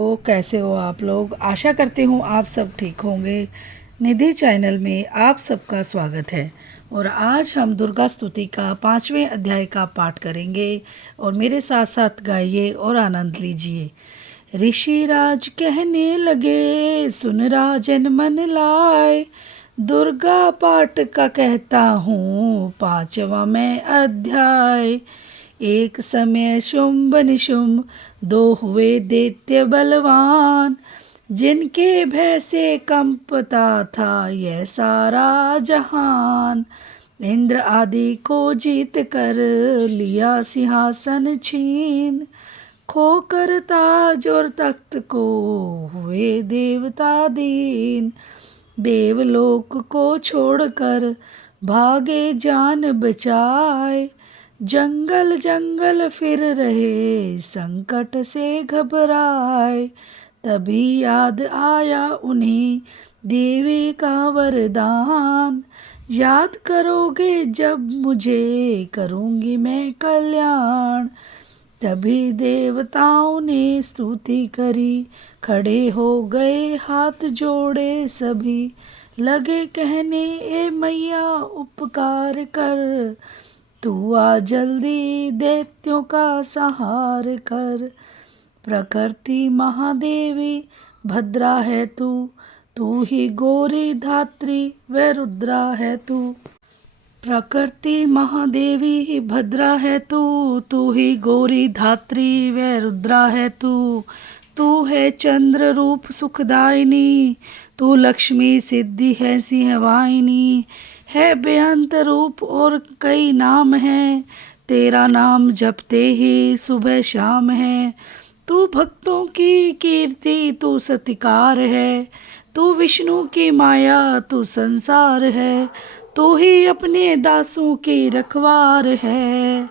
तो कैसे हो आप लोग? आशा करती हूँ आप सब ठीक होंगे। निधि चैनल में आप सबका स्वागत है। और आज हम दुर्गा स्तुति का 5वें अध्याय का पाठ करेंगे और मेरे साथ साथ गाइए और आनंद लीजिए। ऋषिराज कहने लगे, सुन राजन मन लाए, दुर्गा पाठ का कहता हूँ 5वां मैं अध्याय। एक समय शुंभ निशुंभ दो हुए दैत्य बलवान, जिनके भय से कंपता था यह सारा जहान। इंद्र आदि को जीत कर लिया सिंहासन छीन, खोकर ताज और तख्त को हुए देवता दीन। देवलोक को छोड़कर भागे जान बचाए, जंगल जंगल फिर रहे संकट से घबराए। तभी याद आया उन्हें देवी का वरदान, याद करोगे जब मुझे करूँगी मैं कल्याण। तभी देवताओं ने स्तुति करी, खड़े हो गए हाथ जोड़े सभी, लगे कहने ए मैया उपकार कर, तू आ जल्दी दैत्यों का संहार कर। प्रकृति महादेवी भद्रा है तू, तू ही गौरी धात्री व रुद्रा है तू। प्रकृति महादेवी भद्रा है तू, तू ही गौरी धात्री व रुद्रा है तू। तू है चंद्र रूप सुखदायिनी, तू लक्ष्मी सिद्धि है सिंहवाहिनी। है बेअंत रूप और कई नाम हैं, तेरा नाम जपते ही सुबह शाम है। तू भक्तों की कीर्ति तू सत्कार है, तू विष्णु की माया तू संसार है। तू ही अपने दासों की रखवार है,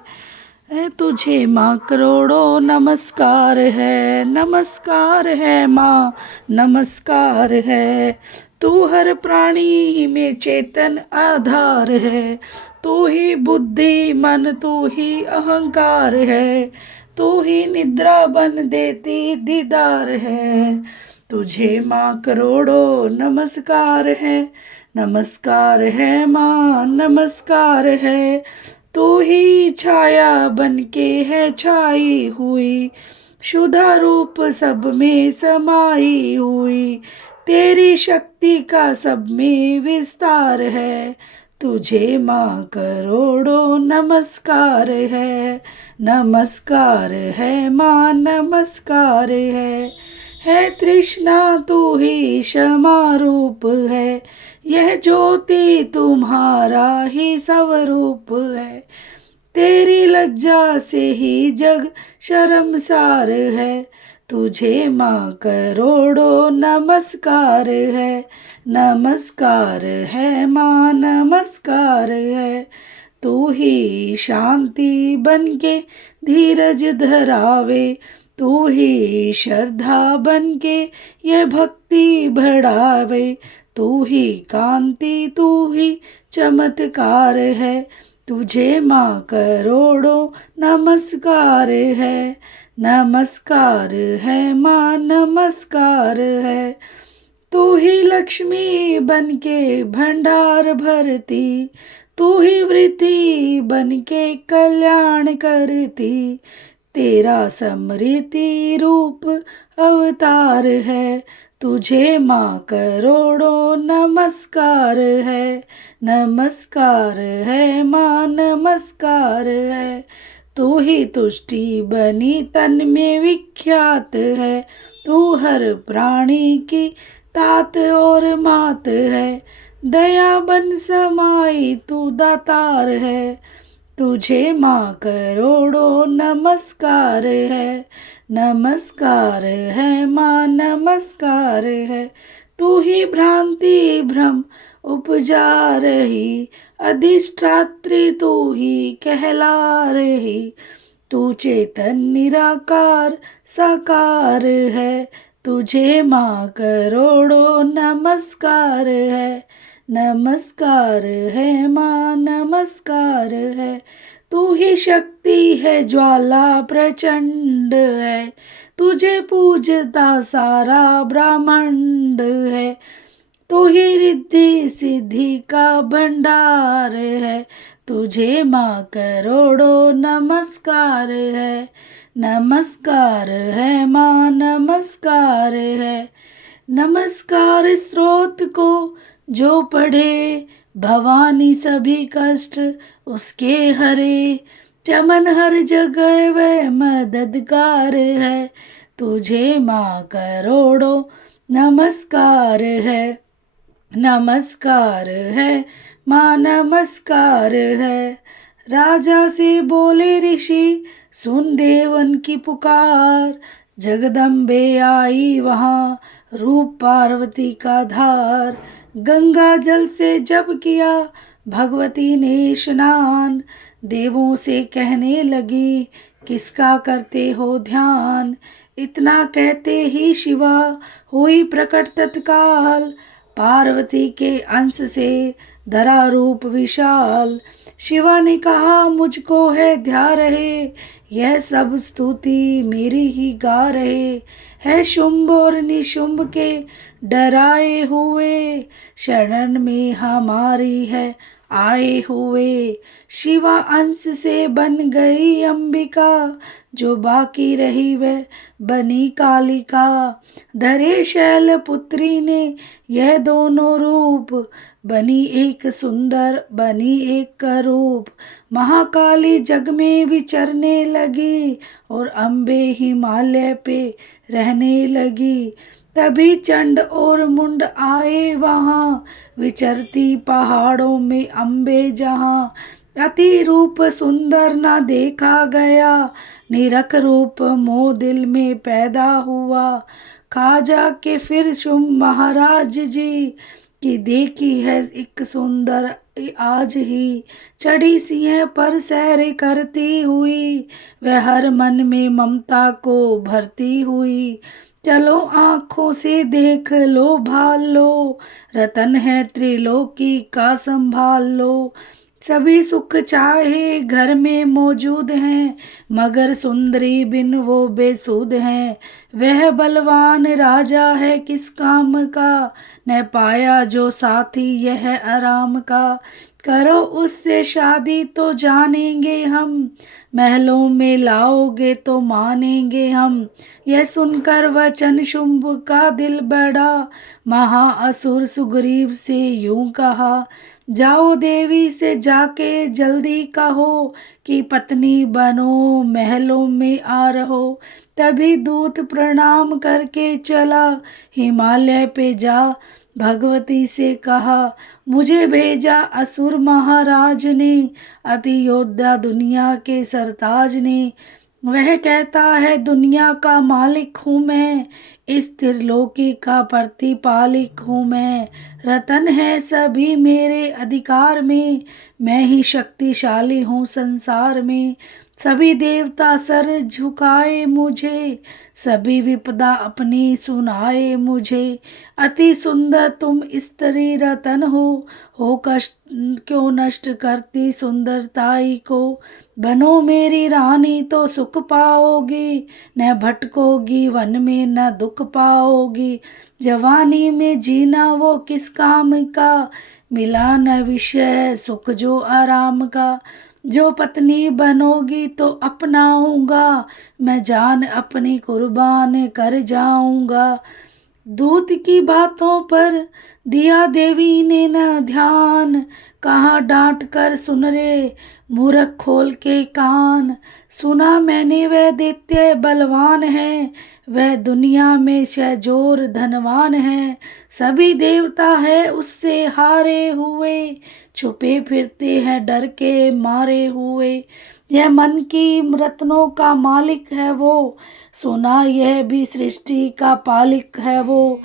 तुझे माँ करोड़ों नमस्कार है। नमस्कार है माँ, नमस्कार है। तू हर प्राणी में चेतन आधार है, तू ही बुद्धि मन तू ही अहंकार है। तू ही निद्रा बन देती दीदार है, तुझे माँ करोड़ों नमस्कार है। नमस्कार है माँ, नमस्कार है। तू ही छाया बन के है छाई हुई, शुद्धा रूप सब में समाई हुई। तेरी शक्ति का सब में विस्तार है, तुझे माँ करोड़ों नमस्कार है। नमस्कार है माँ, नमस्कार है तृष्णा तू ही क्षमा रूप है, यह ज्योति तुम्हारा ही स्वरूप है। तेरी लज्जा से ही जग शर्मसार है, तुझे माँ करोड़ों नमस्कार है। नमस्कार है माँ, नमस्कार है। तू ही शांति बन के धीरज धरावे, तू ही श्रद्धा बन के ये भक्ति बढ़ावे। तू ही कांति तू ही चमत्कार है, तुझे माँ करोड़ों नमस्कार है। नमस्कार है माँ, नमस्कार है। तू ही लक्ष्मी बन के भंडार भरती, तू ही वृद्धि बन के कल्याण करती। तेरा समृद्धि रूप अवतार है, तुझे माँ करोड़ों नमस्कार है। नमस्कार है माँ, नमस्कार है। तू ही तुष्टि बनी तन में विख्यात है, तू हर प्राणी की तात और मात है। दया बन समाई तू दातार है, तुझे माँ करोड़ों नमस्कार है। नमस्कार है माँ, नमस्कार है। तू ही भ्रांति भ्रम उपजा रही, अधिष्ठात्री तू ही कहला रही। तू चेतन निराकार साकार है, तुझे माँ करोड़ों नमस्कार है। नमस्कार है माँ, नमस्कार है। तू ही शक्ति है, ज्वाला प्रचंड है, तुझे पूजता सारा ब्रह्मांड है। तू ही रिद्धि सिद्धि का भंडार है, तुझे माँ करोड़ों नमस्कार है। नमस्कार है माँ, नमस्कार है। नमस्कार स्रोत को जो पढ़े, भवानी सभी कष्ट उसके हरे। चमन हर जगह वह मददगार है, तुझे माँ करोड़ों नमस्कार है। नमस्कार है माँ, नमस्कार है। राजा से बोले ऋषि, सुन देवन की पुकार। जगदम्बे आई वहाँ, रूप पार्वती का धार। गंगा जल से जब किया भगवती ने स्नान, देवों से कहने लगी, किसका करते हो ध्यान। इतना कहते ही शिवा हुई प्रकट तत्काल, पार्वती के अंश से धरा रूप विशाल। शिवा ने कहा, मुझको है ध्या रहे, यह सब स्तुति मेरी ही गा रहे। है शुंभ और निशुंभ के डराए हुए, शरण में हमारी है आए हुए। शिवा अंश से बन गई अंबिका, जो बाकी रही वह बनी कालिका। धरे शैल पुत्री ने यह दोनों रूप, बनी एक सुंदर बनी एक करूप। महाकाली जग में विचरने लगी, और अम्बे हिमालय पे रहने लगी। तभी चंड और मुंड आए वहाँ, विचरती पहाड़ों में अम्बे जहाँ। अति रूप सुंदर ना देखा गया, निरख रूप मोह दिल में पैदा हुआ। खाजा के फिर शुंभ महाराज जी, कि देखी है एक सुंदर आज ही। चढ़ी सिंह पर सैर करती हुई, वह हर मन में ममता को भरती हुई। चलो आँखों से देख लो भाल लो, रतन है त्रिलोकी का संभाल लो। सभी सुख चाहे घर में मौजूद हैं, मगर सुंदरी बिन वो बेसुध हैं। वह बलवान राजा है किस काम का, न पाया जो साथी यह आराम का। करो उससे शादी तो जानेंगे हम, महलों में लाओगे तो मानेंगे हम। यह सुनकर वचन शुंभ का दिल बढ़ा, महाअसुर सुग्रीव से यूं कहा, जाओ देवी से जाके जल्दी कहो, कि पत्नी बनो महलों में आ रहो। तभी दूत प्रणाम करके चला, हिमालय पे जा भगवती से कहा, मुझे भेजा असुर महाराज ने, अति योद्धा दुनिया के सरताज ने। वह कहता है दुनिया का मालिक हूँ मैं, इस त्रिलोकी का प्रतिपालिक हूँ मैं। रतन है सभी मेरे अधिकार में, मैं ही शक्तिशाली हूँ संसार में। सभी देवता सर झुकाए मुझे, सभी विपदा अपनी सुनाए मुझे। अति सुंदर तुम स्त्री रतन हो कष्ट क्यों नष्ट करती सुंदरताई को। बनो मेरी रानी तो सुख पाओगी, न भटकोगी वन में न दुख पाओगी। जवानी में जीना वो किस काम का, मिला न विषय सुख जो आराम का। जो पत्नी बनोगी तो अपनाऊंगा, मैं जान अपनी कुर्बान कर जाऊंगा। दूत की बातों पर दिया देवी ने न ध्यान, कहाँ डांट कर सुन रे मूर्ख खोल के कान। सुना मैंने वह दैत्य बलवान है, वह दुनिया में सहजोर धनवान है। सभी देवता है उससे हारे हुए, छुपे फिरते हैं डर के मारे हुए। यह मन की रत्नों का मालिक है वो, सुना यह भी सृष्टि का पालिक है वो।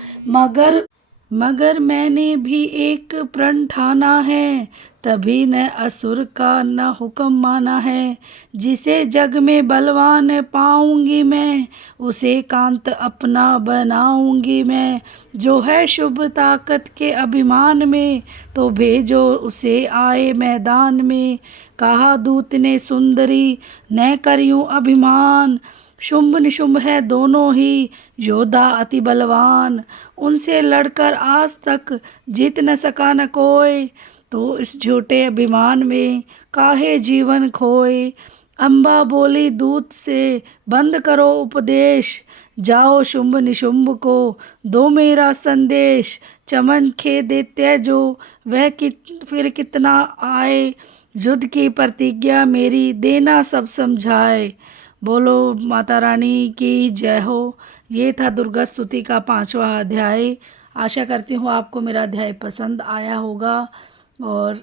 मगर मैंने भी एक प्रण ठाना है, तभी न असुर का न हुक्म माना है। जिसे जग में बलवान पाऊंगी मैं, उसे कांत अपना बनाऊंगी मैं। जो है शुभ ताकत के अभिमान में, तो भेजो उसे आए मैदान में। कहा दूत ने सुंदरी न करियूं अभिमान, शुंभ निशुंभ है दोनों ही योद्धा अति बलवान। उनसे लड़कर आज तक जीत न सका न कोई, तो इस झूठे अभिमान में काहे जीवन खोए। अम्बा बोली दूत से बंद करो उपदेश, जाओ शुंभ निशुंभ को दो मेरा संदेश। चमन खे देते जो वह फिर कितना आए, युद्ध की प्रतिज्ञा मेरी देना सब समझाए। बोलो माता रानी की जय हो। ये था दुर्गा स्तुति का 5वां अध्याय। आशा करती हूँ आपको मेरा अध्याय पसंद आया होगा, और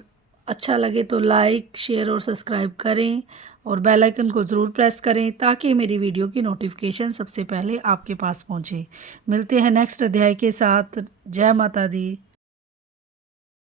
अच्छा लगे तो लाइक शेयर और सब्सक्राइब करें, और बेल आइकन को ज़रूर प्रेस करें ताकि मेरी वीडियो की नोटिफिकेशन सबसे पहले आपके पास पहुँचे। मिलते हैं नेक्स्ट अध्याय के साथ। जय माता दी।